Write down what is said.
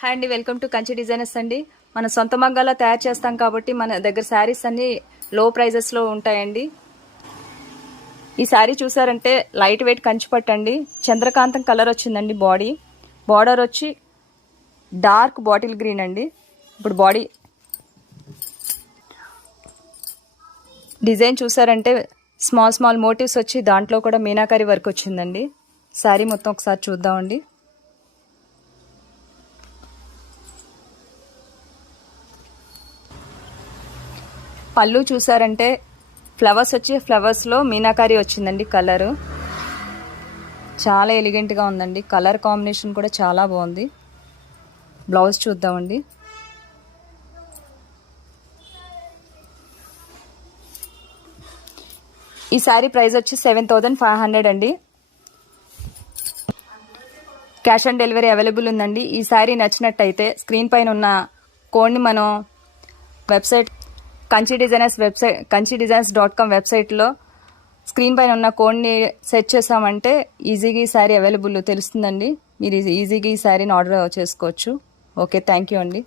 Hi అండి, welcome to Kanchi designers అండి. మన సొంత మగ్గాలో తయారు చేస్తాం కాబట్టి మన దగ్గర శారీస్ అన్ని లో ప్రైజెస్లో ఉంటాయండి. ఈ శారీ చూసారంటే లైట్ వెయిట్ కంచి పట్టు అండి. చంద్రకాంతం కలర్ వచ్చిందండి. బార్డర్ వచ్చి డార్క్ బాటిల్ గ్రీన్ అండి. ఇప్పుడు బాడీ డిజైన్ చూసారంటే స్మాల్ మోటివ్స్ వచ్చి దాంట్లో కూడా మీనాకారి వర్క్ వచ్చిందండి. శారీ మొత్తం ఒకసారి చూద్దామండి. పళ్ళు చూసారంటే ఫ్లవర్స్లో మీనాకారి వచ్చిందండి. కలరు చాలా ఎలిగెంట్గా ఉందండి. కలర్ కాంబినేషన్ కూడా చాలా బాగుంది. బ్లౌజ్ చూద్దామండి. ఈ శారీ ప్రైస్ వచ్చి 7500 అండి. క్యాష్ ఆన్ డెలివరీ అవైలబుల్ ఉందండి. ఈ శారీ నచ్చినట్టయితే స్క్రీన్ పైన ఉన్న కోడ్ని మనం వెబ్సైట్ kanchidesigns.com వెబ్సైట్లో స్క్రీన్ పైన ఉన్న కోడ్ని సెట్ చేసామంటే ఈజీగా ఈ శారీ అవైలబుల్ తెలుస్తుందండి. మీరు ఈజీగా ఈ శారీని ఆర్డర్ చేసుకోవచ్చు. ఓకే, థ్యాంక్ యూ అండి.